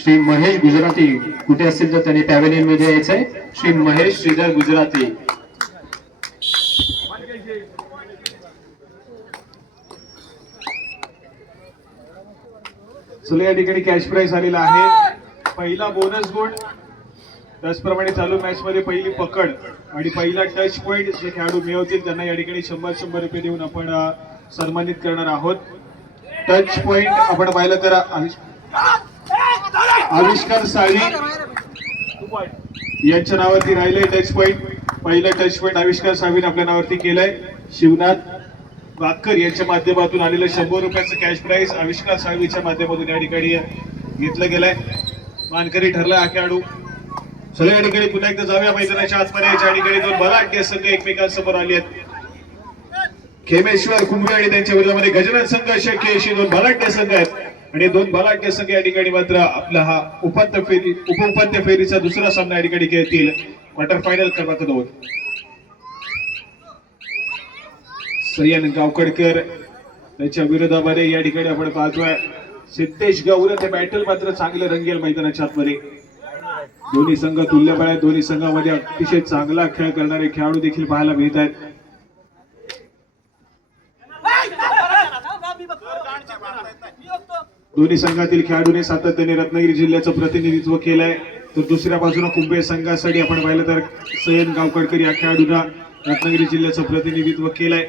श्री महेश गुजराती कुठे असतील तर त्यांनी पॅव्हेलियन मध्ये यायचंय. श्री महेश श्रीधर गुजराती. चला या ठिकाणी कॅश प्राइज आलेला आहे. पहिला बोनस गुण, त्याचप्रमाणे चालू मॅच मध्ये पहिली पकड आणि पहिला टच पॉइंट जे खेळाडू मिळवतील त्यांना या ठिकाणी 100 रुपये देऊन आपण सन्मानित करणार आहोत. टच पॉइंट आपण पाहिलं तर आविष्कार साळी यांच्या नावावरती राहिले टच पॉइंट. पहिलं टच पॉइंट आविष्कार साळवीने आपल्या नावावरती केलंय. शिवनाथ वाकर यांच्या माध्यमातून आलेलं 100 रुपयाचं कॅश प्राइज आविष्कार साळवीच्या माध्यमातून या ठिकाणी घेतलं गेलंय. मानकरी ठरला हा खेळाडू. चला या ठिकाणी पुन्हा एकदा जाऊया मैदानाच्या आतमध्ये. या ठिकाणी दोन बलाढ्य संघ एकमेकांसमोर आले आहेत. खेमेश्वर कुंभे आणि त्यांच्या विरोधामध्ये गजानन संघ शक्य अशी दोन बलाढ्य संघ आहेत आणि दोन बलाढ्य संघ या ठिकाणी मात्र आपला हा उपउपांत्य फेरीचा दुसरा सामना या ठिकाणी खेळतील. क्वार्टर फायनल क्रमांक 2. सय्यन गावकडकर त्याच्या विरोधामध्ये या ठिकाणी आपण पाहतोय सिद्धेश गौर. ते बॅटल मात्र चांगलं रंगेल मैदानाच्या आतमध्ये. दोन्ही संघ तुल्यबळ आहेत. दोन्ही संघामध्ये अतिशय चांगला खेळ करणारे खेळाडू देखील पाहायला मिळत आहेत. दोन्ही संघातील खेळाडूंनी सातत्याने रत्नागिरी जिल्ह्याचं प्रतिनिधित्व केलंय. तर दुसऱ्या बाजूला कुंभे संघासाठी आपण पाहिलं तर सय्यन गावकडकर या खेळाडूंना रत्नागिरी जिल्ह्याचं प्रतिनिधित्व केलंय.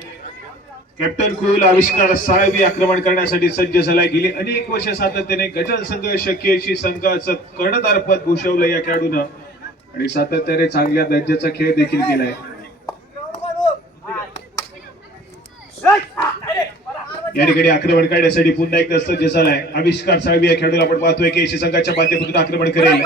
कॅप्टन कुल आविष्कार साळवी आक्रमण करण्यासाठी सज्ज झालाय. गेली अनेक वर्ष सातत्याने गजानन संघ शक्यशी संघाचं कर्णधार पद भूषवलं या खेळाडूनं आणि सातत्याने चांगल्या दर्जाचा खेळ देखील केलाय. या ठिकाणी आक्रमण करण्यासाठी पुन्हा एकदा सज्ज झालाय आविष्कार साळवी या खेळाडूला आपण पाहतोय की एशी संघाच्या माध्यमातून आक्रमण करेल.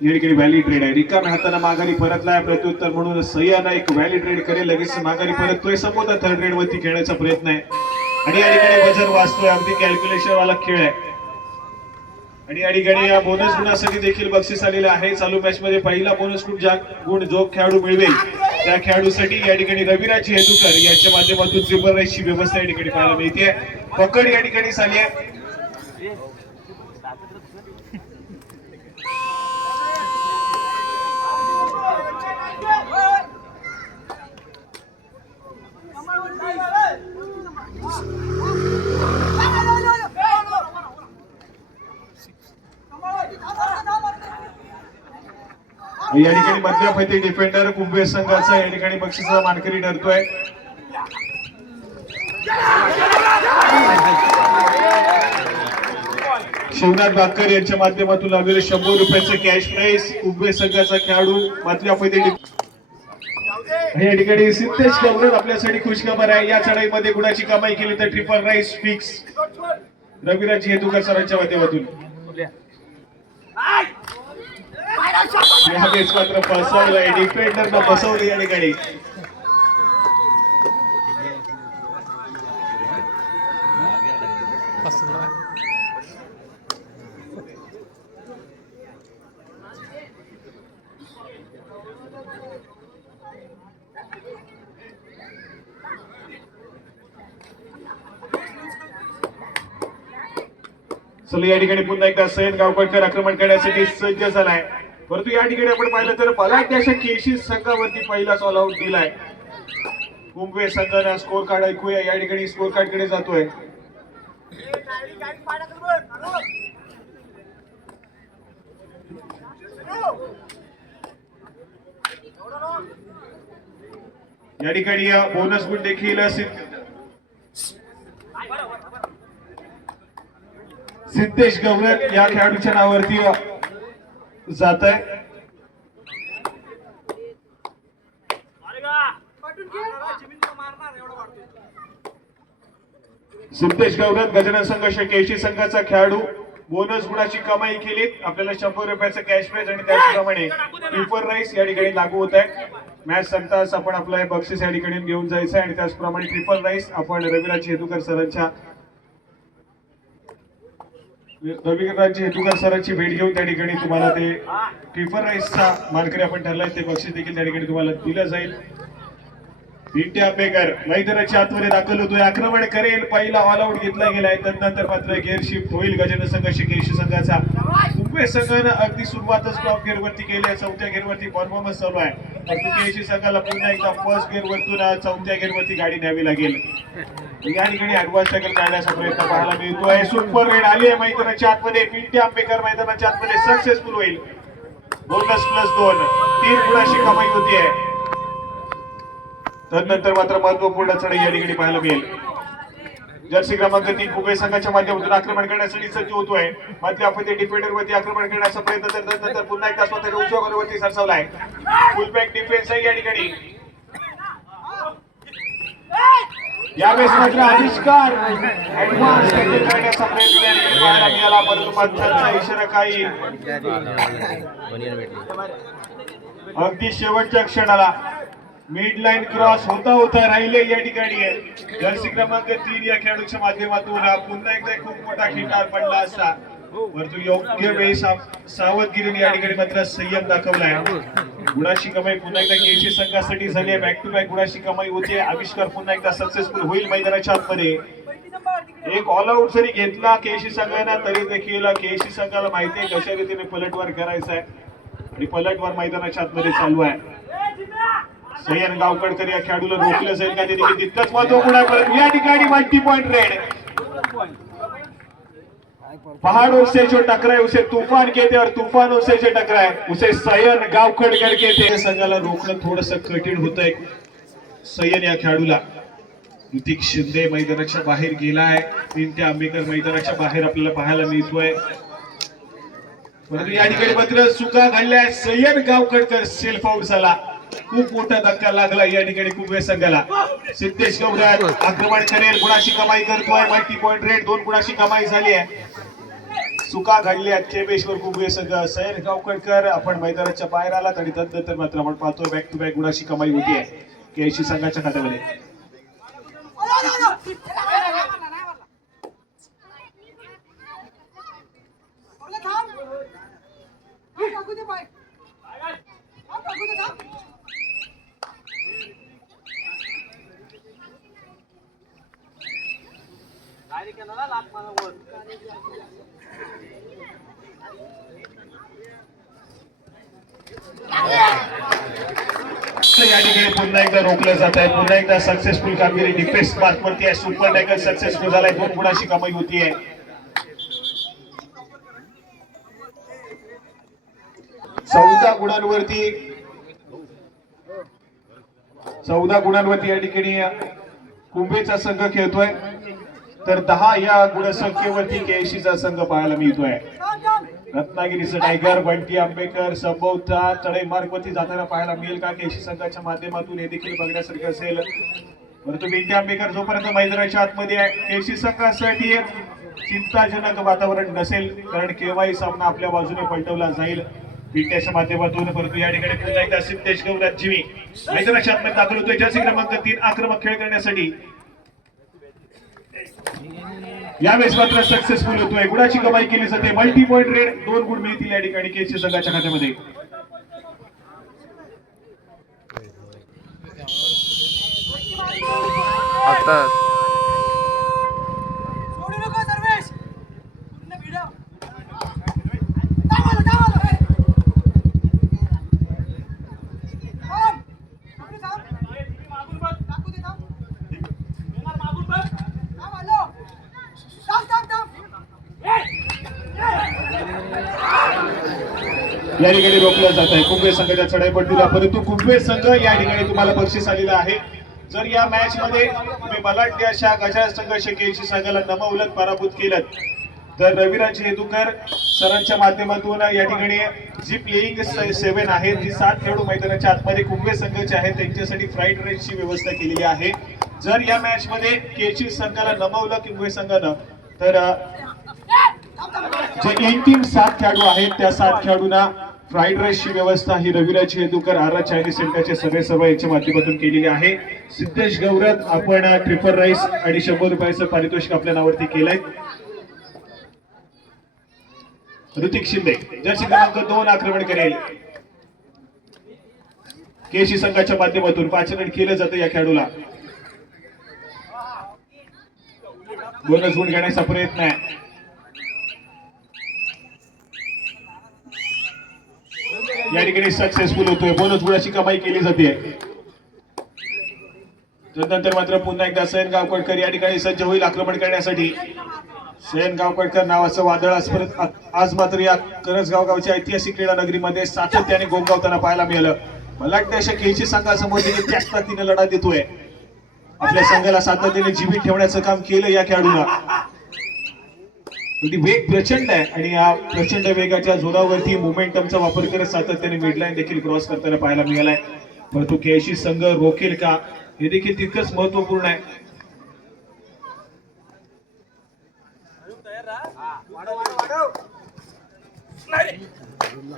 या ठिकाणी व्हॅली ट्रेड आहे. रिकाम्या हाताने माघारी परतलाय. प्रत्युत्तर म्हणून सय्याना एक व्हॅली ट्रेड करेल. लगेच माघारी परततोय. समोर थर्ड रेड वरती खेळण्याचा प्रयत्न आहे आणि या ठिकाणी वजन वाचतोय. अगदी कॅल्क्युलेशन वाला खेळ आहे आणि या ठिकाणी या बोनस गुणासाठी देखील बक्षीस आलेलं आहे. चालू मॅच मध्ये पहिला बोनस गुण जो खेळाडू मिळवेल त्या खेळाडूसाठी या ठिकाणी रविराज हेतुकर यांच्या माध्यमातून ट्रिपल राईसची व्यवस्था या ठिकाणी पाहायला मिळते. पकड या ठिकाणी झाली आहे. या ठिकाणी मधल्या फैती डिफेंडर कुंभे संघाचा या ठिकाणी बक्षिसाचा मानकरी ठरतोय. शिवनाथ बाकर यांच्या माध्यमातून लावलेले 100 रुपयाचे कॅश प्राइज कुंभे संघाचा खेळाडू मधल्या फैती. या ठिकाणी सिद्धेश गौरव आपल्यासाठी खुशखबर आहे. या चढाईमध्ये गुणाची कमाई केली तर triple rice fix Raviraj Hetukar सरांच्या माध्यमातून. यावेळेस मात्र फसवलंय डिफेंडरला फसवलं या ठिकाणी. चला या ठिकाणी पुन्हा एकदा सय्यन गावकडकर आक्रमण करण्यासाठी सज्ज झालाय. परंतु या ठिकाणी आपण पाहिलं तर बलाढ्य अशा केशी संघावरती पहिलाच ऑल आउट दिलाय. कुंभे संघाने स्कोर कार्ड ऐकूया. या ठिकाणी स्कोर कार्ड कडे जातोय. या ठिकाणी बोनस गुण देखील सिद्धेश गौरव या खेळाडूच्या नावावरती जात आहे. सिद्धेश गौरव गजानन संघ शक्यशी संघाचा खेळाडू. बोनस गुणाची कमाई केली. आपल्याला 100 रुपयाचं कॅश प्राइज आणि त्याचप्रमाणे ट्रिपल राईस या ठिकाणी लागू होत आहे. मॅच संपताच आपण आपलं बक्षीस या ठिकाणी घेऊन जायचं आहे आणि त्याचप्रमाणे ट्रिपल राईस आपण रविराज हेतुकर सरांची भेट घेऊन त्या ठिकाणी तुम्हाला ते ट्रिपल राईसचा मानकरी आपण ठरलाय ते बक्षीस देखील त्या ठिकाणी तुम्हाला दिलं जाईल. पिंटे आंबेकर मैदानाच्या आतमध्ये दाखल होतोय, आक्रमण करेल, पहिला ऑल आउट घेतला गेलाय, तदनंतर मात्र गेअर शिफ्ट होईल गजानन संघ केशी संघाचा. कुंभे संघानं अगदी सुरुवातच टॉप गेअर वरती केली, चौथ्या गेअर वरती परफॉर्मन्स चालू आहे, परंतु केशी संघाला पुन्हा एकदा फर्स्ट गेअर वरतून चौथ्या गेअर वरती गाडी न्यावी लागेल. या ठिकाणी ऍडव्हान्स टॅकल काढण्याचा प्रयत्न पाहायला मिळतोय. सुपर रेड आली आहे मैदानाच्या आतमध्ये, पिंटे आंबेकर मैदानाच्या आतमध्ये सक्सेसफुल होईल. बोनस +2 3 गुणाची कमाई होतीये. तदनंतर मात्र महत्वपूर्ण चढाई या ठिकाणी पाहायला मिळेल. जर्सी क्रमांक 3 कुंभे संघाच्या माध्यमातून आक्रमण करण्यासाठी सज्ज होतोय. मात्र आपण ते डिफेंडर वरती आक्रमण करण्याचा प्रयत्न, तदनंतर पुन्हा एकदा स्वतः उजव्या बरोबरती सरसावलाय. फुल बॅक डिफेन्स आहे या ठिकाणी. यावेळेस मात्र आविष्कार ऍडव्हान्स टॅकल करण्याचा प्रयत्न या ठिकाणी पाहायला मिळाला, परंतु पंचांचा इशारा काही अगदी शेवटच्या क्षणाला मिड लाईन क्रॉस होता राहिले या ठिकाणी. जर्सी क्रमांक 3 या खेळाडूच्या माध्यमातून पुन्हा एकदा खूप मोठा खिंडार पडला असता, परंतु योग्य वेळी सावधगिरीने या ठिकाणी मात्र संयम दाखवलाय. गुणाची कमाई पुन्हा एकदा केशी संघासाठी झाली आहे. बॅक टू बॅक गुणाची कमाई होते. आविष्कार पुन्हा एकदा सक्सेसफुल होईल मैदानाच्या आतमध्ये. एक ऑल आउट जरी घेतला केशी संघाने तरी देखील केशी संघाला माहिती आहे कशा रीतीने पलटवार करायचा आहे आणि पलटवार मैदानाच्या आतमध्ये चालू आहे. सय्यद गावकडकर या खेळाडूला रोखलं जाईल का, देखील तितकंच महत्वपूर्ण आहे. परंतु या ठिकाणी मल्टी पॉइंट रेड. पहाड़ों से जो टकराए उसे तूफान कहते और तूफानों से जो टकराए उसे सय्यद गावकडकर कहते. संघाला रोखणं थोडंसं कठीण होतंय सय्यद या खेळाडूला. ऋतिक शिंदे मैदानाच्या बाहेर गेलाय, पिंटे आंबेकर मैदानाच्या बाहेर आपल्याला पाहायला मिळतोय. परंतु या ठिकाणी मात्र चुका घडल्या. सय्यद गावकडकर सेल्फ आउट झाला. खूप मोठा धक्का लागला या ठिकाणी कुंभे संघाला. सिद्धेश गौरव आक्रमण करेल, गुणाची कमाई करतोय. मल्टी पॉइंट रेड 2 गुणाची कमाई झाली आहे. चुका घडल्या चेबेश्वर कुंभे संघ. सय्यद गावकडकर आपण मैदानाच्या बाहेर आलात आणि तदनंतर मात्र आपण पाहतोय बॅक टू बॅक गुणाची कमाई होतीये केशी संघाच्या खात्यामध्ये. या ठिकाणी पुन्हा एकदा रोखलं जात आहे. पुन्हा एकदा सक्सेसफुल कामगिरी डिफेन्स मार्क वरती आहे. सुपर टॅकल सक्सेसफुल झालाय. 2 गुणाची कमाई होतीये. 14 गुणांवरती या ठिकाणी कुंभेचा संघ खेळतोय, तर 10 या गुणसंख्येवरती केशीचा संघ पाहायला मिळतोय. रत्नागिरीचं टायगर बंटी आंबेकर संभवतः चढाई मार्ग वरती जाताना पाहायला मिळेल का केशी संघाच्या माध्यमातून, हे देखील बघण्यासारखं असेल. परंतु बंटी आंबेकर जोपर्यंत मैदानाच्या आतमध्ये आहे केशी संघासाठी चिंताजनक वातावरण नसेल, कारण केव्हाही सामना आपल्या बाजूने पलटवला जाईल पिंट्याच्या माध्यमातून. परंतु या ठिकाणी पुन्हा एकदा सिद्धेश गौरव जिमी मैदानाच्या आतमध्ये दाखल होतोय. जर्सी क्रमांक 3 आक्रमक खेळ करण्यासाठी. यावेळेस मात्र सक्सेसफुल होतोय. गुणाची कमाई केली जाते. मल्टी पॉइंट रेड 2 गुण मिळतील या ठिकाणी केसी संघाच्या खात्यामध्ये. या ठिकाणी रोखलं जात आहे कुंभे संघाच्या चढाईपट्टीला, परंतु कुंभे संघ या ठिकाणी तुम्हाला बक्षीस आलेलं आहे. जर या मॅच मध्ये तुम्ही बलाढ्य अशा गजानन संघ केशी संघाला नमवलत, पराभूत केलं, तर रविराज हेदुकर सरांच्या माध्यमातून या ठिकाणी जी प्लेइंग 7 आहेत, जी 7 खेळाडू मैदानाच्या आतमध्ये कुंभे संघाचे आहेत, त्यांच्यासाठी फ्राईड राईसची व्यवस्था केलेली आहे. जर या मॅच मध्ये केशी संघाला नमवलं कुंभे संघानं, तर जे 7 खेळाडू आहेत त्या 7 खेळाडूंना फ्राईड राईसची व्यवस्था ही रविराज हेदुकर आरा चायनीज सेंटरचे सगळे सभा यांच्या माध्यमातून केलेली आहे. सिद्धेश गौरव आपण ट्रिपल राईस आणि 100 रुपयाचं पारितोषिक आपल्या नावावरती केलंय. ऋतिक शिंदे जर्सी क्रमांक 2 आक्रमण करेल. केशी संघाच्या माध्यमातून 5 रन केलं जातं या खेळाडूला. बोनस गुण घेण्याचा प्रयत्न आहे. या ठिकाणी सक्सेसफुल होतोय. बोनस गुणाची कमाई केली जाते. त्यानंतर मात्र पुन्हा एकदा सयन गावकरकर या ठिकाणी सज्ज होईल आक्रमण करण्यासाठी. सयन गावकरकर नावाचं वादळ आज मात्र या करंजगाव गावच्या ऐतिहासिक क्रीडा नगरीमध्ये सातत्याने गोंगावताना पाहायला मिळालं. मला वाटतं अशा केशी संघासमोर देखील त्याच ताकदीने लढा देतोय. आपल्या संघाला सातत्याने जीवित ठेवण्याचं काम केलं या खेळाडूला. वेग प्रचंड आहे आणि या प्रचंड वेगाच्या जोरावरती मोमेंटमचा वापर करत सातत्याने मिडलाईन देखील क्रॉस करताना पाहायला मिळालाय. परंतु केशी संघ रोखेल का हे देखील तितकंच महत्वपूर्ण आहे.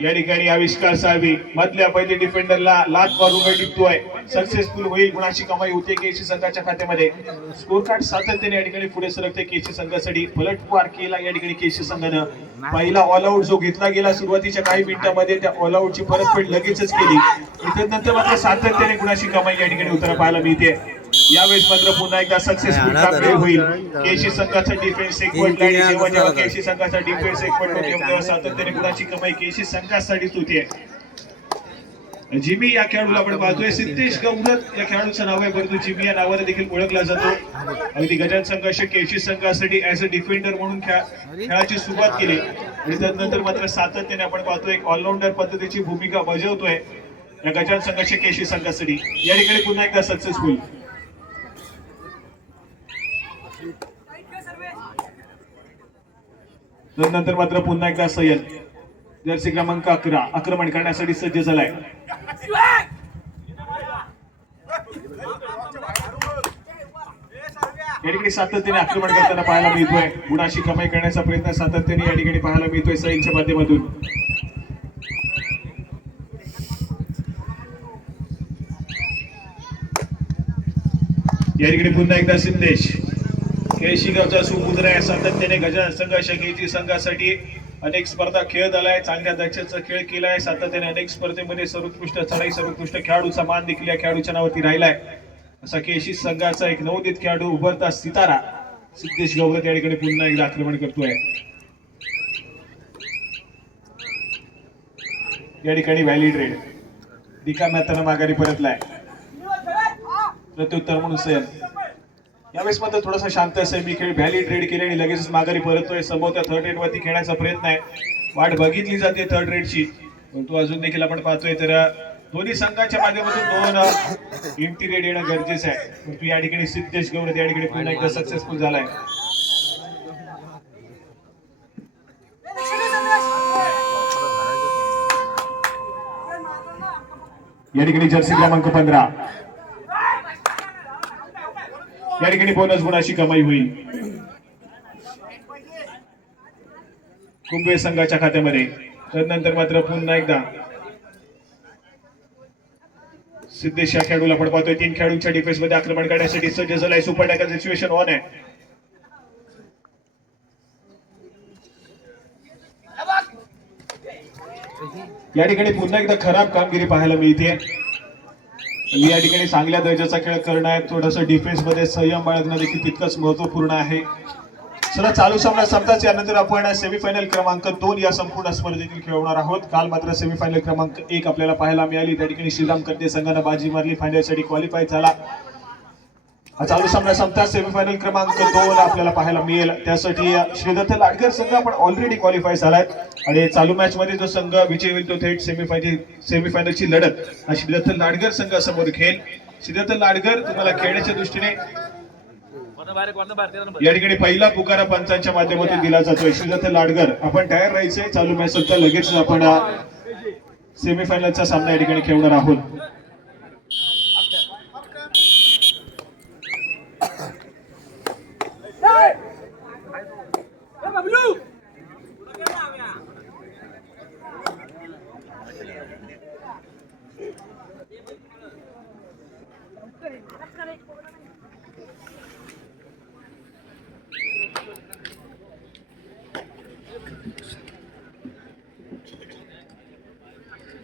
या ठिकाणी आविष्कार साहेबी मधल्या पहिले डिफेंडरला लात मारून टिकतोय. सक्सेसफुल होईल. गुणाची कमाई होते केशी संघाच्या खात्यामध्ये. स्कोर कार्ड सातत्याने या ठिकाणी पुढे सरकते केशी संघासाठी. पलटवार केला या ठिकाणी केशी संघानं. पहिला ऑल आउट जो घेतला गेला सुरुवातीच्या काही मिनिटांमध्ये त्या ऑल आउटची परतफेड लगेचच केली. त्यानंतर मात्र सातत्याने गुणाची कमाई या ठिकाणी उतारा पाहायला मिळते. यावेळेस मात्र पुन्हा एकदा सक्सेसफुल कामगिरी होईल. केशी संघाचा डिफेन्स एक पडला आणि जेव्हा केशी संघाचा डिफेन्स एक पडतो तेव्हा सातत्याने गुणाची कमाई केशी संघासाठीच होते. जिमी या खेळाडूला आपण पाहतोय. सिद्धेश गौरत या खेळाडूचं नाव आहे परंतु जिमी या नावाने देखील ओळखला जातो. अगदी गजान संघर्ष केशी संघासाठी ऍज अ डिफेंडर म्हणून खेळाची सुरुवात केली आणि त्यानंतर मात्र सातत्याने आपण पाहतोय एक ऑलराऊंडर पद्धतीची भूमिका बजावतोय या गजान संघर्ष केशी संघासाठी. या ठिकाणी पुन्हा एकदा सक्सेसफुल. नंतर मात्र पुन्हा एकदा सय्यद जर्सी क्रमांक 11 आक्रमण करण्यासाठी सज्ज झालाय. या ठिकाणी सातत्याने आक्रमण करताना पाहायला मिळतोय. गुणाची कमाई करण्याचा प्रयत्न सातत्याने या ठिकाणी पाहायला मिळतोय सय्यदच्या माध्यमातून. या ठिकाणी पुन्हा एकदा सिद्धेश केशी गावचा सुपुत्र आहे. सातत्याने गजानन संघर्ष केशी संघासाठी अनेक स्पर्धा खेळत आलाय. चांगल्या दर्जाचा खेळ केलाय. सातत्याने अनेक स्पर्धेमध्ये सर्वोत्कृष्ट चढाई सर्वोत्कृष्ट खेळाडूचा मान देखील या खेळाडूच्या नावावरती राहिलाय. असा केशी संघाचा एक नवोदित खेळाडू उभरता सितारा सिद्धेश गौरत या ठिकाणी पुन्हा एकदा आक्रमण करतोय. या ठिकाणी व्हॅलिड रेड रिकाम्या हाताने माघारी परतलाय. प्रत्युत्तर म्हणून सय्यद यावेळेस मात्र थोडासा शांत असेल. मी खेळ व्हॅलिड रेड केले आणि लगेच माघारी परततोय. संभवतः थर्ड रेड वरती खेळण्याचा प्रयत्न आहे. वाट बघितली जाते थर्ड रेडची परंतु अजून देखील आपण पाहतोय तर दोन्ही संघाच्या माध्यमातून 2 एम्प्टी रेड येणं गरजेचं आहे. परंतु या ठिकाणी सिद्धेश गौरत या ठिकाणी पुन्हा एकदा सक्सेसफुल झालाय. या ठिकाणी जर्सी क्रमांक 15 या ठिकाणी बोनस गुणाची कमाई होईल कुंभे संघाच्या खात्यामध्ये. त्यानंतर मात्र पुन्हा एकदा सिद्धेश या खेळाडूला आपण पाहतोय 3 खेळाडूंच्या डिफेन्स मध्ये आक्रमण करण्यासाठी सज्ज झालाय. सुपर टॅकल सिच्युएशन ऑन आहे. या ठिकाणी पुन्हा एकदा खराब कामगिरी पाहायला मिळते. या ठिकाणी चांगल्या दर्जाचा खेळ करणं थोडंसं डिफेन्स मध्ये संयम बाळगणं देखील तितकंच महत्वपूर्ण आहे. चला चालू सामना संपताच यानंतर आपण सेमीफायनल क्रमांक 2 या संपूर्ण स्पर्धेतील खेळवणार आहोत. काल मात्र सेमीफायनल क्रमांक 1 आपल्याला पाहायला मिळाली. त्या ठिकाणी श्रीराम करते संघानं बाजी मारली. फायनलसाठी क्वालिफाय झाला. हा चालू सामना संपता सेमीफायनल क्रमांक 2 आपल्याला पाहायला मिळेल. त्यासाठी श्रीदत्त लाडकर संघ आपण ऑलरेडी क्वालिफाय झालाय आणि चालू मॅच मध्ये जो संघ विजय होईल तो थेट सेमीफायनलची लढत हा श्रीदत्त लाडकर संघासमोर खेळ. श्रीदत्त लाडकर तुम्हाला खेळण्याच्या दृष्टीने या ठिकाणी पहिला पुकारा पंचांच्या माध्यमातून दिला जातोय. श्रीदत्त लाडकर आपण तयार राहायचंय. चालू मॅच नंतर लगेच आपण सेमीफायनलचा सामना या ठिकाणी खेळणार आहोत.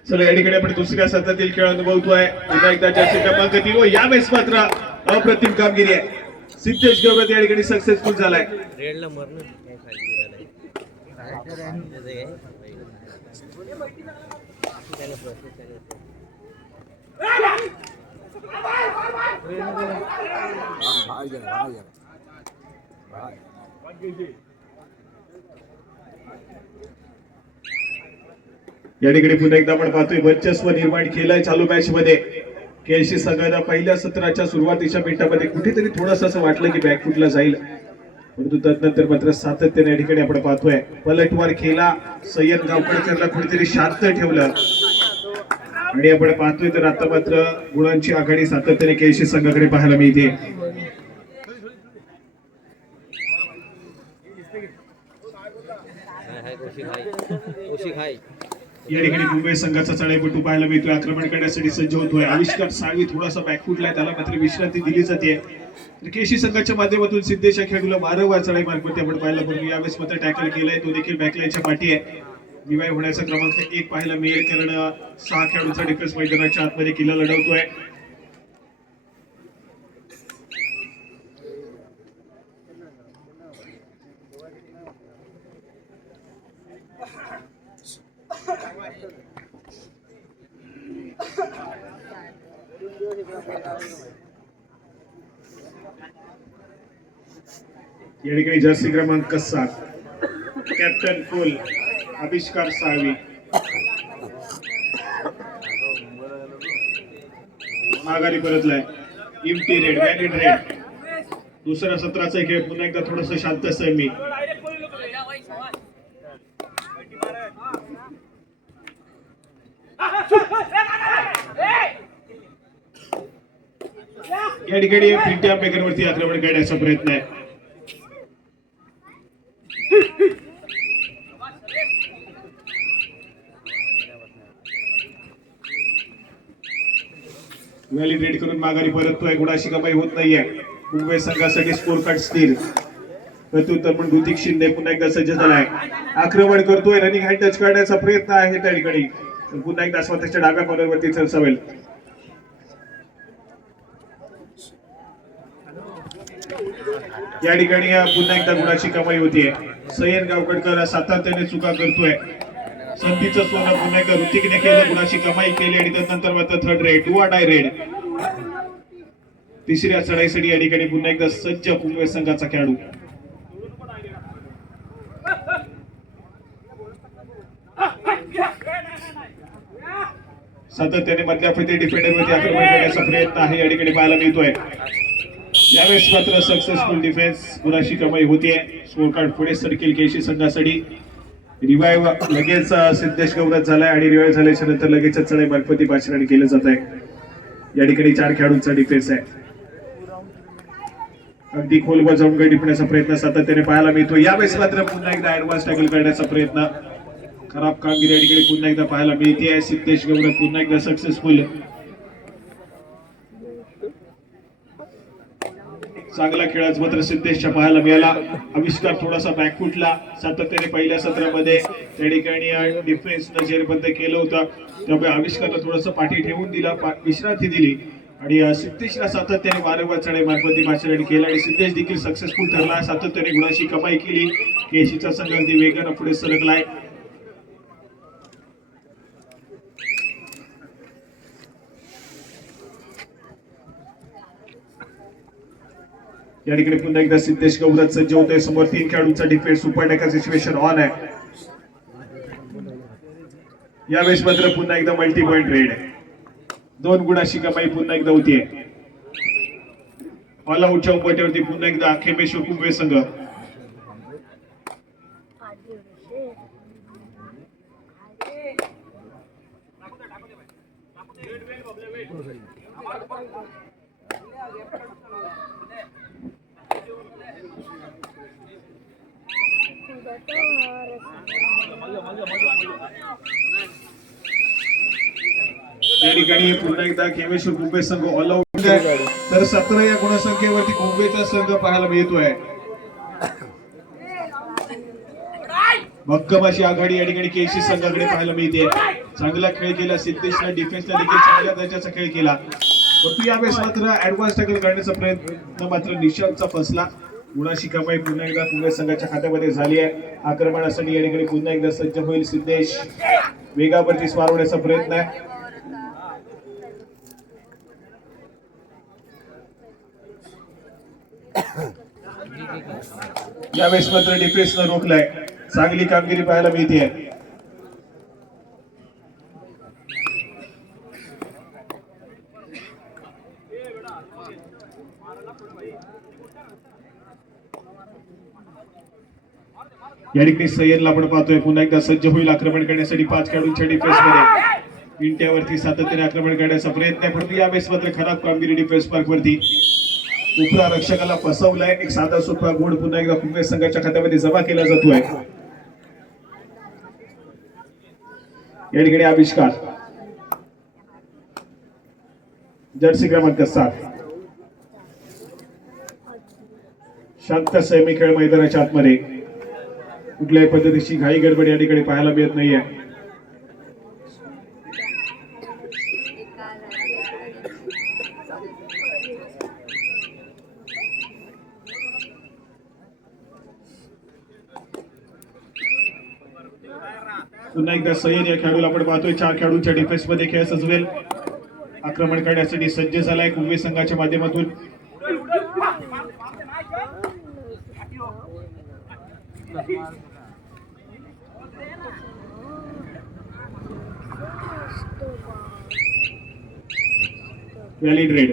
चला या ठिकाणी आपण दुसऱ्या सत्रातील खेळ अनुभवतोय. पुन्हा एकदा जर्सी क्रमांक 3 व यावेळेस मात्र अप्रतिम कामगिरी आहे. सिद्धेश गवळत या ठिकाणी सक्सेसफुल झालाय. या ठिकाणी पुन्हा एकदा आपण पाहतोय वर्चस्व निर्माण केलंय चालू मॅच मध्ये. केएससी संघाला पहिल्या सत्राच्या सुरुवातीच्या मिनिटांमध्ये कुठेतरी थोडंसं असं वाटलं की बॅकफुटला जाईल, परंतु तदनंतर मात्र सातत्याने या ठिकाणी आपण पाहतोय पलटवार केला. सय्यद गावकरला कुठेतरी शांत ठेवलं आणि आपण पाहतोय तर आता मात्र गुणांची आघाडी सातत्याने केएससी संघाकडे पाहायला मिळते. या ठिकाणी मुंबई संघाचा चढाईपटू पाहायला मिळतोय. आक्रमण करण्यासाठी सज्ज होतोय. आविष्कार साळवी थोडासा बॅकफुटला, त्याला मात्र विश्रांती दिली जाते. केएससी संघाच्या माध्यमातून सिद्धेश या खेळाडूला वारंवार चढाई मार्फत आपण पाहायला परंतु यावेळेस मात्र टॅकल केलाय, तो देखील बॅकलाईनच्या पाठी आहे. रिवाय होण्याचा क्रमांक 1 पाहायला मिळेल, कारण 6 खेळाडूंचा डिफेन्स मैदानाच्या आतमध्ये किल्ला लढवतोय. या ठिकाणी जर्सी क्रमांक 7 कॅप्टन कुल आविष्कार साळवी माघारी परतलाय. Empty raid, valid raid. दुसऱ्या सत्राचा खेळ पुन्हा एकदा थोडस शांत संयमी. या ठिकाणी पिंटी आंबेकर वरती आक्रमण करण्याचा प्रयत्न आहे. व्हॅलिडेट करून माघारी परततोय. गुणाशी कमाई होत नाहीये. मुंबई संघासाठी स्कोर कार्ड स्थिर. प्रत्युत्तर पण ऋतिक शिंदे पुन्हा एकदा सज्ज झालाय. आक्रमण करतोय. रनिंग हँड टच करण्याचा प्रयत्न आहे त्या ठिकाणी. पुन्हा एकदा स्वतःच्या डाव्या कॉर्नरवरती सरसावेल. या ठिकाणी पुन्हा एकदा गुणाची कमाई होतीये. सय्यद गावकरकर सातत्याने चुका करतोय. संधीचं सोनं पुन्हा एकदा ऋतिकने केलं, गुणाची कमाई केली आणि त्यानंतर मात्र थर्ड रेड, 2 डाय रेड. तिसऱ्या चढाईसाठी या ठिकाणी पुन्हा एकदा सज्ज मुंबई संघाचा खेळाडू. सातत्याने मधल्या फते डिफेंडरवरती आक्रमण करण्याचा प्रयत्न आहे या ठिकाणी पाहायला मिळतोय. यावेळेस मात्र सक्सेसफुल डिफेन्स, गुणाची कमाई होतीये. स्कोर कार्ड पुढे सरकेल केएससी संघासाठी. रिवाइव लगेच सिद्धेश गवळत झालाय आणि रिवाइव झाल्याच्या नंतर लगेच चढाई मार्फत पाचरण केलं जात आहे. या ठिकाणी 4 खेळाडूंचा डिफेन्स आहे. अगदी खोलवर जाऊन गडी टिपण्याचा प्रयत्न सातत्याने पाहायला मिळतो. यावेळेस मात्र पुन्हा एकदा ऍडव्हान्स टॅकल करण्याचा प्रयत्न. खराब कामगिरी या ठिकाणी पुन्हा एकदा पाहायला मिळते. सिद्धेश गवळत पुन्हा एकदा सक्सेसफुल. चांगला खेळाच मात्र सिद्धेशच्या पाहायला मिळाला. आविष्कार थोडासा बॅकफुटला. सातत्याने पहिल्या सत्रामध्ये त्या ठिकाणी डिफेन्सनं जेरबंद केलं होतं, त्यामुळे आविष्कारला थोडंसं पाठी ठेवून दिला, विश्रांती दिली आणि सिद्धेशला सातत्याने वारंवार चढाई मार्फत मार्चरण केलं आणि सिद्धेश देखील सक्सेसफुल ठरला. सातत्याने गुणाची कमाई केली. केएससीचा संघ अगदी वेगानं पुढे सरकलाय. या ठिकाणी पुन्हा एकदा सिद्धेश गवळत सज्ज होतोय. समोर 3 खेळाडूंचा defence. Super tackle situation on आहे. यावेळेस मात्र पुन्हा एकदा मल्टी पॉइंट रेड. 2 गुणाची कमाई पुन्हा एकदा होतीये. ऑल आउटच्या उंबरठ्यावरती पुन्हा एकदा खेमेश्वर कुंभे संघ. या ठिकाणी पुन्हा एकदा खेमेश्वर कुंभे संघ ऑल आउट आहे. तर 17 या गुणसंख्येवरती कुंभेचा संघ पाहायला मिळतोय. भक्कम अशी आघाडी या ठिकाणी केएससी संघाकडे पाहायला मिळते. चांगला खेळ केला. सिद्धेशला डिफेन्सला देखील चांगल्या दर्जाचा खेळ केला. परंतु यावेळेस मात्र ऍडव्हान्स टॅकल करण्याचा प्रयत्न मात्र निशांतचा फसला. गुणाची कमाई पुन्हा एकदा पुणे संघाच्या खात्यामध्ये झाली आहे. आक्रमणासाठी या ठिकाणी पुन्हा एकदा सज्ज होईल सिद्धेश. वेगावरती स्वारवण्याचा प्रयत्न आहे. यावेळेस मात्र डिफेन्सनं रोखलाय. चांगली कामगिरी पाहायला मिळते. या ठिकाणी सय्यदला आपण पाहतोय पुन्हा एकदा सज्ज होईल आक्रमण करण्यासाठी. 5 खेळाडूंच्या डिफेन्स मध्ये इंट्यावरती सातत्याने आक्रमण करण्याचा प्रयत्न आहे. परंतु यावेळेस मात्र खराब कामगिरी डिफेन्स पार्क वरती. उपरा रक्षकाला फसवलाय. एक साधा सोपा गोड पुन्हा एकदा कुंभे संघाच्या खात्यामध्ये जमा केला जातोय. या ठिकाणी आविष्कार जर्सी क्रमांक 7 शांत संयमी खेळ मैदानाच्या आतमध्ये. कुठल्याही पद्धतीची घाई गडबड या ठिकाणी पाहायला मिळत नाहीये. पुन्हा एकदा सय्यद या खेळाडूला आपण पाहतोय 4 खेळाडूंच्या डिफेन्स मध्ये खेळ सजवेल. आक्रमण करण्यासाठी सज्ज झालाय कुंभे संघाच्या माध्यमातून. Valid red.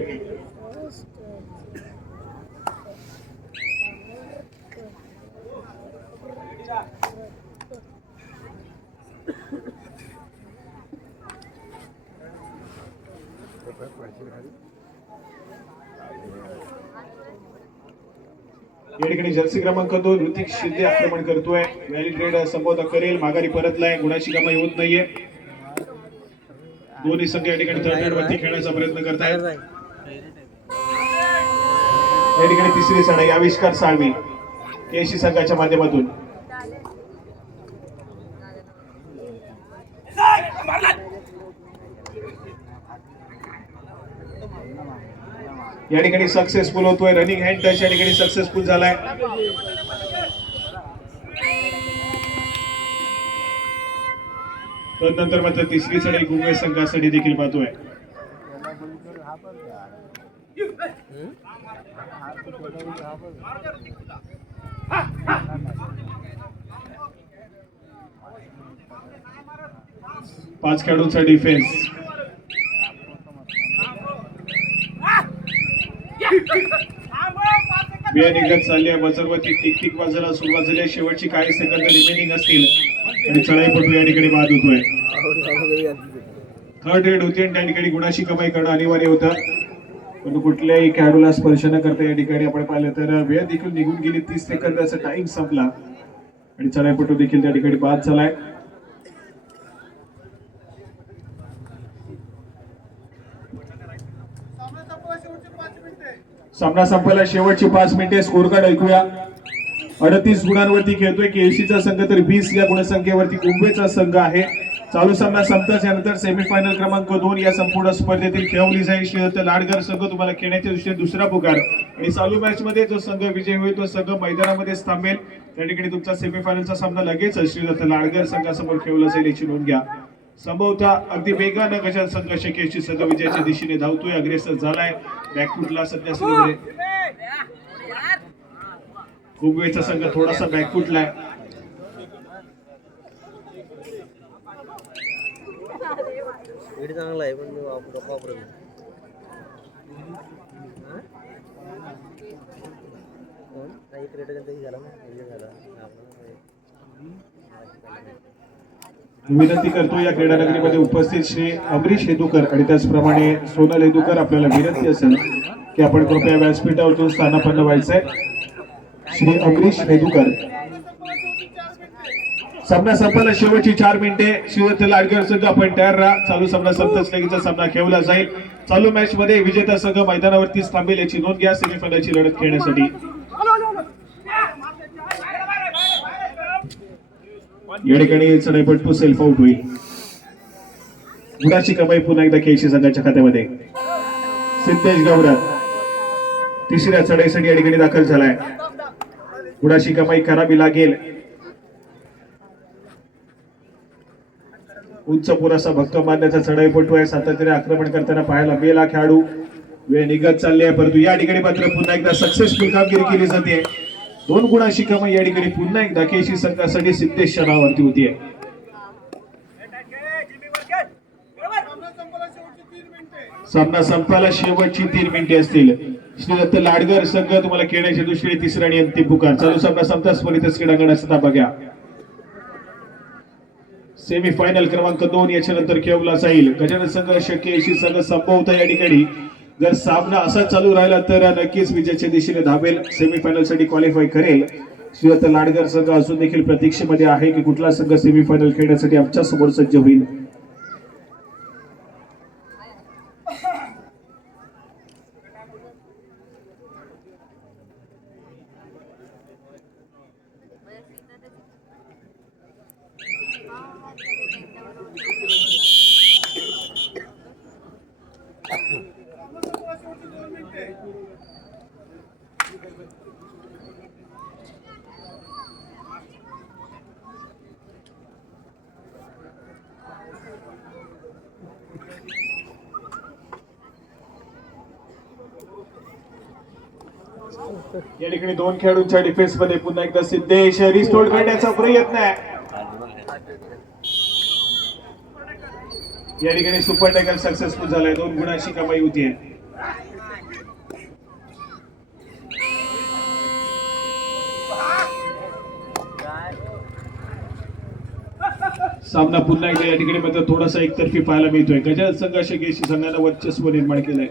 या ठिकाणी जर्सी क्रमांक 2 ऋतिक शिंदे आक्रमण करतोय. व्हॅलिड रेड संबोधन करेल. माघारी परतलाय. गुणाची कमाई होत नाहीये. दोन्ही संघ या ठिकाणी थर्ड रेड वरती खेळण्याचा प्रयत्न करतायत. या ठिकाणी तिसरी चढाई आविष्कार साळवी केसी संघाच्या माध्यमातून. या ठिकाणी सक्सेसफुल होतोय. रनिंग हँड टच या ठिकाणी सक्सेसफुल झालाय. तदनंतर मात्र तिसरी चढाई कुंभे संघासाठी देखील पाहतोय. पाच खेळाडूंचा डिफेन्स. बिया निघत चालली आहे. बजरवरती टिक टिक वाजायला सुरुवात झाली आहे. शेवटची काही सेकंद रिमेनिंग असतील आणि चढाईपटू या ठिकाणी बाद होतोय. थर्ड रेड होती आणि त्या ठिकाणी गुणाची कमाई करणं अनिवार्य होतं. पण कुठल्याही खेळाडूला स्पर्श न करता या ठिकाणी आपण पाहिलं तर वेळ देखील निघून गेली. 30 सेकंदाचा टाइम संपला आणि चढाईपटू देखील त्या ठिकाणी बाद झालाय. सामना संपला. शेवटची 5 मिनिटे. स्कोर कार्ड ऐकूया. 38 गुणांवरती खेळतोय केएससीचा संघ तर 20 या गुणसंख्येवरती कुंभेचा संघ आहे. चालू सामना संपताच यानंतर सेमीफायनल क्रमांक 2 या संपूर्ण स्पर्धेतील खेळवली जाईल. श्रीदत्त लाडगर संघ तुम्हाला खेळण्याच्या दृष्टीने दुसरा पुकार आणि चालू मॅच मध्ये जो संघ विजय होईल तो संघ मैदानामध्येच थांबेल. त्या ठिकाणी तुमचा सेमीफायनलचा सामना लगेच श्रीदत्त लाडगर संघासमोर खेळवला जाईल याची नोंद घ्या. संभवतः अगदी वेगानं गजान संघर्ष केएससी संघ विजयाच्या दिशेने धावतोय. अग्रेसर झालाय. बॅकफुटला सध्या सुरू कुंभेचा संघ थोडासा बॅकफुटलाय. चांगला आहे पण वापरत विनंती करतो या क्रीडा नगरीमध्ये उपस्थित श्री अमरीश हेदुकर आणि त्याचप्रमाणे सोनल हेदुकर आपल्याला विनंती असेल की आपण कृपया व्यासपीठावरून स्थानापन्न व्हायचंय. श्री अमरीश हेदुकर. सामना संपला. शेवटची 4 मिनिटे. श्रीदत्त लाडकर संघ आपण तयार राहा. चालू सामना संपताच लगेच सामना खेळवला जाईल. चालू मॅच मध्ये विजेता संघ मैदानावरतीच थांबेल याची नोंद घ्या सेमीफायनलची लढत खेळण्यासाठी. या ठिकाणी चढाईपटू सेल्फ आउट होईल. गुणाची कमाई पुन्हा एकदा केसी संघाच्या खात्यामध्ये. सिद्धेश गौरव तिसऱ्या चढाईसाठी या ठिकाणी दाखल झालाय. गुणाची कमाई करावी लागेल. उंच पुरासा भक्कम मारण्याचा चढाईपटू आहे. सातत्याने आक्रमण करताना पाहायला मेला खेळाडू. वेळ निघत चालली आहे, परंतु या ठिकाणी मात्र पुन्हा एकदा सक्सेसफुल कामगिरी केली जाते. 2 गुणाची कमाई या ठिकाणी पुन्हा एकदा केसी संघासाठी सिद्धेशच्या नावावरती होतीये. सामना संपायला शेवटची 3 मिनिटे असतील. श्रीदत्त लाडगर संघ तुम्हाला खेळण्याच्या दृष्टीने तिसरा आणि अंतिम पुकार. चालू सामना संपताच परितच क्रीडांगणाचा ताबा घ्या. सेमी फायनल क्रमांक 2 याच्या नंतर खेळवला जाईल. गजानन संघ केसी संघ संभवता या ठिकाणी जर सामना असा चालू राहिला तर नक्कीच विजयाच्या दिशेने धावेल, सेमीफायनल साठी क्वालिफाय करेल. श्रीदत्त लाडगर संघ अजून देखील प्रतीक्षेमध्ये आहे की कुठला संघ सेमीफायनल खेळण्यासाठी आमच्या समोर सज्ज होईल. या ठिकाणी 2 खेळाडूंच्या डिफेन्स मध्ये पुन्हा एकदा सिद्धेश रिस्टोर करण्याचा प्रयत्न आहे. या ठिकाणी सुपर टॅकल सक्सेसफुल झालाय. 2 गुणाची कमाई होतीये. सामना पुन्हा एकदा या ठिकाणी मात्र थोडासा एकतर्फी पाहायला मिळतोय. गजानन संघ केसी संघानं वर्चस्व निर्माण केलंय.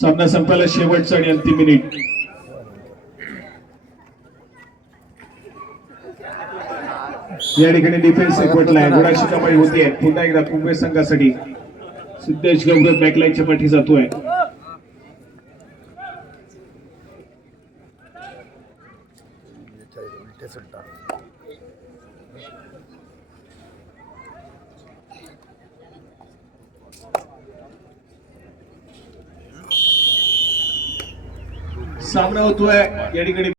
सामना संपायला शेवटचा आणि अंतिम मिनिट. या ठिकाणी डिफेन्स एकवटलाय. गुणाची कमाई होतीये पुन्हा एकदा कुंभे संघासाठी. सिद्धेश गौरव बॅकलाईनच्या पाठी जातोय. सामना होतोय या ठिकाणी.